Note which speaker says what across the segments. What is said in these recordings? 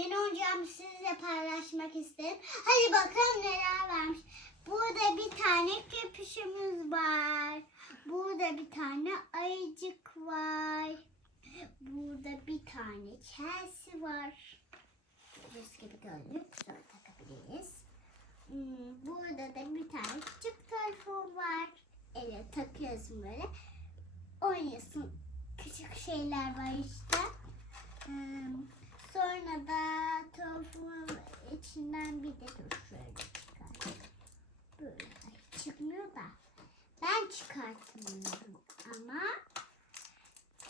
Speaker 1: Yeni oyuncağımı sizinle paylaşmak istedim. Hadi bakalım neler varmış. Burada bir tane köpüşümüz var. Burada bir tane ayıcık var. Burada bir tane Chelsea var. Göz gibi gözlük sonra takabiliriz. Hmm, Burada da bir tane küçük telefon var. Evet takıyorsun böyle. Oynuyorsun. Küçük şeyler var işte. Hmm, Sonra da telefonun içinden bir de dur şöyle çıkar. Böyle çıkmıyor da. Ben çıkartmıyorum ama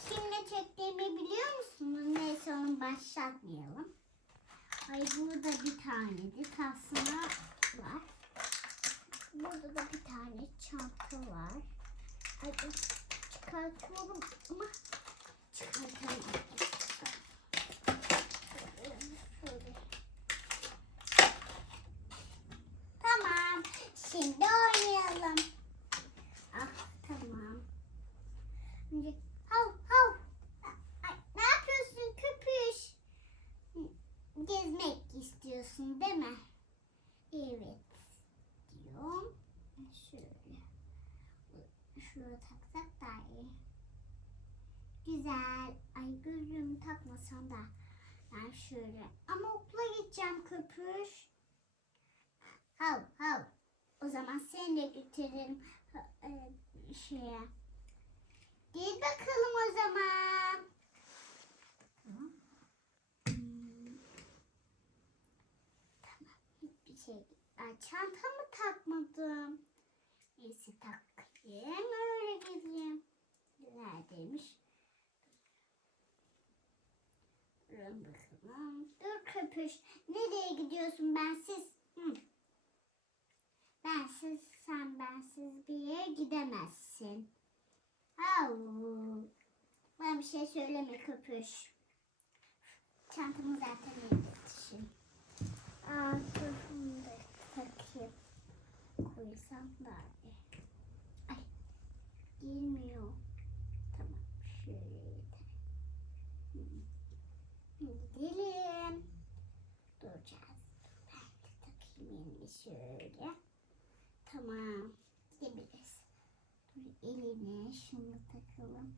Speaker 1: kimle çektiğimi biliyor musunuz? Neyse onu başlatmayalım. Ay burada bir tane de tasma var. Burada da bir tane çanta var. Ay çıkartıyorum ama çıkartamıyorum. Şöyle. Tamam. Şimdi oynayalım. Ah tamam. Şimdi hav hav. Ay, ne yapıyorsun köpüş? Gezmek istiyorsun değil mi? Evet. Diyorum. Şöyle. Şuraya taksak daha iyi. Güzel. Ay gözlüğümü takmasam da. Ben şöyle. Ama okula gideceğim köpüş. Hav hav. O zaman seni de götürürüm ha- e, şeye. Gel bakalım o zaman. Tamam. Hmm. Tamam. Hiçbir Ay, çantamı takmadım. Neyse takayım. Öyle gideyim. Neredeymiş? Dur köpüş. Nereye gidiyorsun bensiz? Hı. Bensiz sen bensiz bir yere gidemezsin. Au. Bana bir şey söyleme köpüş. Çantamı zaten evde taşıyayım. Aa, kafamı da takayım. Koysam daha iyi. Ay, girmiyor. Tamam, şöyle yeter. Hı. Gidelim. Duracağız. Ben de takayım elimi şöyle. Tamam. Gidebiliriz. Dur eline şunu takalım.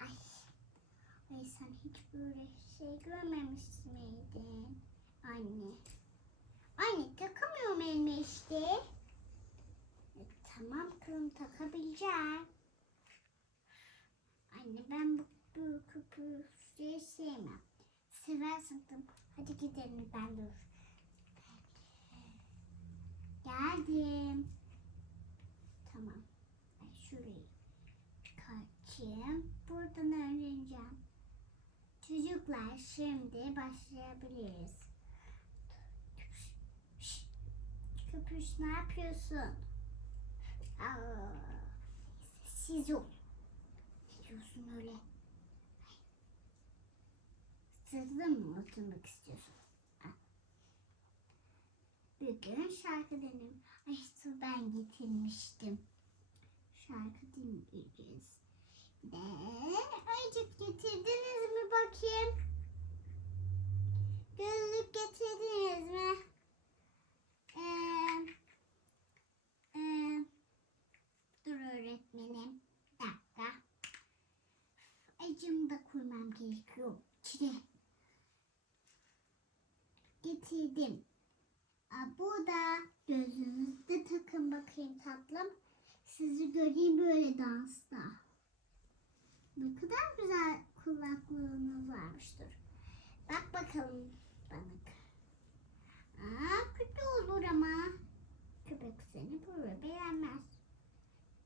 Speaker 1: Ay. Sen hiç böyle şey görmemiş miydin? Anne. Anne takamıyorum elime işte. E, tamam kızım takabileceğim. Anne ben bu, bu köpüğü sevmem. Seversin kızım. Hadi gidelim ben dur. Geldim. Tamam. Ben şurayı kaçayım. Buradan öğreneceğim. Çocuklar şimdi başlayabiliriz. Köpüş ne yapıyorsun? Aa, siz ol. Ne diyorsun öyle? Sırtına mı oturmak istiyorsun? Al. Bugün şarkı dinleyelim. Ay su ben getirmiştim. Şarkı dinleyeceğiz. De ayıcık getirdiniz mi bakayım? Gözlük getirdiniz mi? Ee, e, dur öğretmenim. Bir dakika. Ayıcımı da koymam gerekiyor. Çile. Getirdim. Aa, bu da gözünüzde takın bakayım tatlım. Sizi göreyim böyle dansta. Ne kadar güzel kulaklığınız varmıştır. Bak bakalım bana. Aa, kötü olur ama. Köpek seni böyle beğenmez.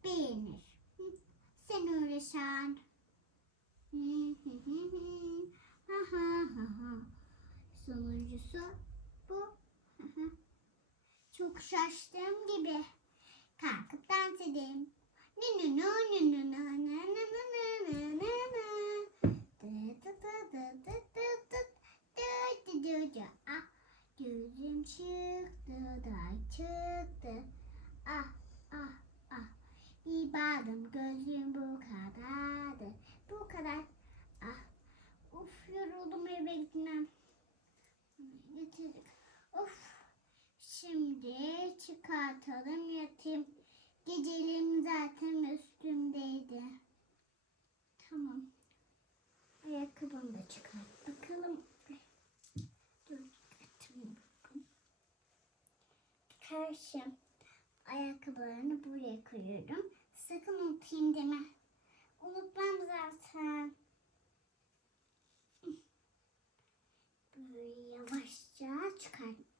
Speaker 1: Beğenir. Sen öyle san. Hı hı hı hı. şaştığım gibi kalkıp dans edeyim. Nü nü nü nü nü nü nü nü nü nü nü nü Ah gözüm çıktı da çıktı. Ah ah ah. Bir bağdım gözüm bu kadardı. Bu kadar. Ah. Uf yoruldum eve gitmem. Getirdik. Of. Şimdi çıkartalım yatayım. Geceliğim zaten üstümdeydi. Tamam. Ayakkabımı da çıkart bakalım. Dur bakalım. Karşım. Ayakkabılarını buraya koyuyorum. Sakın unutayım deme. Unutmam zaten. Böyle yavaşça çıkartmamız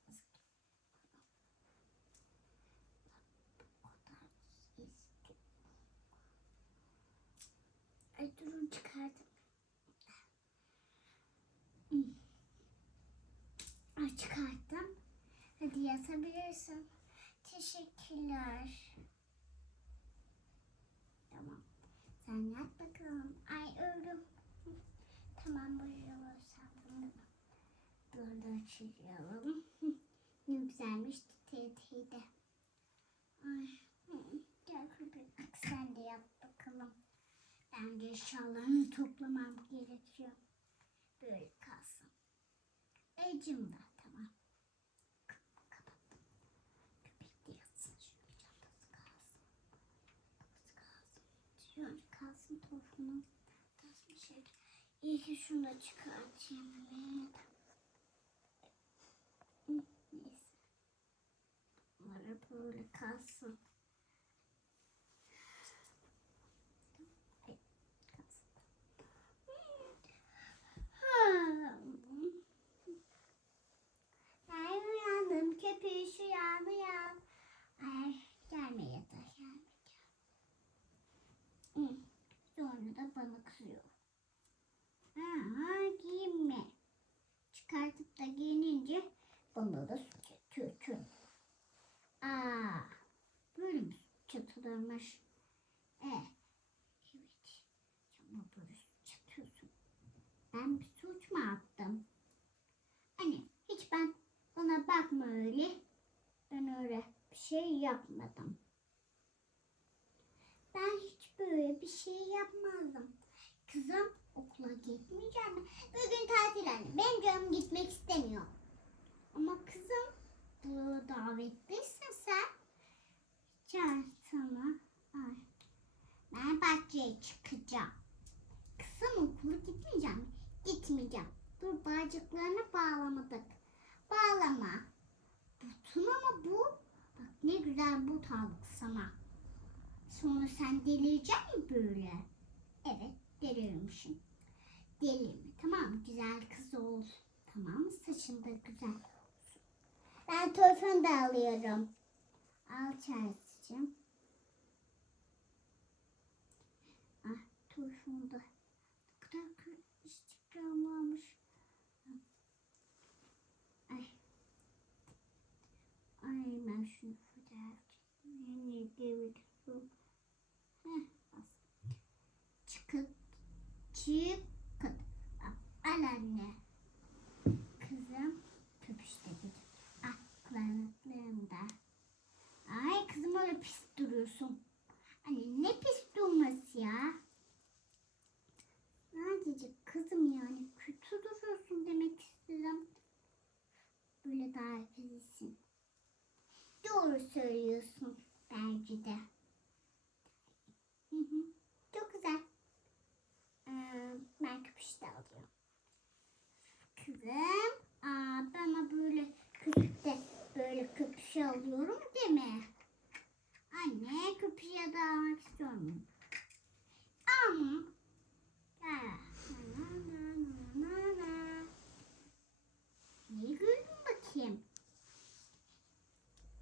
Speaker 1: Ay durun çıkardım. Ay çıkarttım. Hadi yatabilirsin. Teşekkürler. Tamam. Sen yat bakalım. Ay öldüm. Tamam varsan bunu böyle açıyorum. ne güzelmiş tetiği de. Ay, gel köpek sen de yap bakalım. Ben de eşyalarını toplamam gerekiyor. Böyle kalsın. Ecim var tamam. Kap- Kapattım. Köpek de yatsın. Şöyle çantası kalsın. Kafası kalsın. Tofunun. Tasma şey. İyi ki şunu da çıkartayım. Hı, Neyse. Bunlar böyle kalsın. Ay, kalsın. Ay uyandım köpüş uyan uyan. Ay gelme yatağa gelme gel. Hı, Sonra da bana kızıyor. Aa, giyinme. Çıkartıp da giyinince bana da su çatıyor. Aa, böyle mi çatılırmış? E, evet. Ama böyle su çatıyorsun. Ben bir suç mu yaptım? Hani hiç ben bana bakma öyle. Ben öyle bir şey yapmadım. Ben hiç böyle bir şey yapmazdım. Kızım okula gitmeyeceğim? Bugün tatil anne. Benim canım gitmek istemiyor. Ama kızım bu davetliysin sen. Çarşamba. Ay. Ben bahçeye çıkacağım. Kızım okula gitmeyeceğim? Gitmeyeceğim. Dur bağcıklarını bağlamadık. Bağlama. Butun ama bu. Bak ne güzel but aldık sana. Sonra sen delirecek mi böyle? Evet delirmişim. Delirme tamam? Güzel kız ol. Tamam mı? Saçın da güzel olsun. Ben telefonu da alıyorum. Al Chelsea'cim. Ah Instagram varmış. Ay. Ay ben şunu fotoğraf çekmeye ne. Heh bas. Çıkıt. Çıkıt. Al anne. Kızım köpüşte bir. Ah kulaklıklarım da. Ay kızım öyle pis duruyorsun. Anne ne pis durması ya. Sadece kızım yani kötü duruyorsun demek istedim. Güzelsin. Doğru söylüyorsun bence de. Çok güzel. Ee, ben köpüş de alıyorum. Kızım. Aa, bana böyle küçük de böyle köpüş alıyorum değil mi? Anne köpüşe de almak istiyorum. Ama Ha, na, na, na, na, na. Niye güldün bakayım?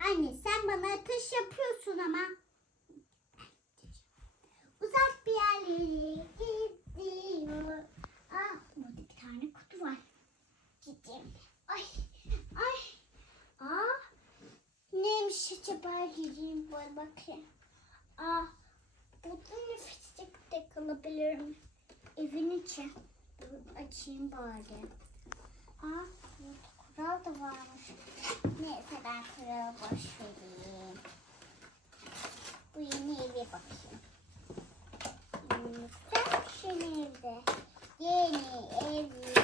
Speaker 1: Anne sen bana ateş yapıyorsun ama. Uzak bir yerlere gidiyor. Aa, burada bir tane kutu var. Gideyim. Ay, ay. Aa, neymiş acaba gideyim böyle bakayım. Aa, burada nefeslik de kalabilirim. Evin içi. Açayım bari. Aa, burada kural da varmış. Neyse ben kuralı boş vereyim. Bu yeni eve bakayım. Güzel yeni evde. Yeni evi.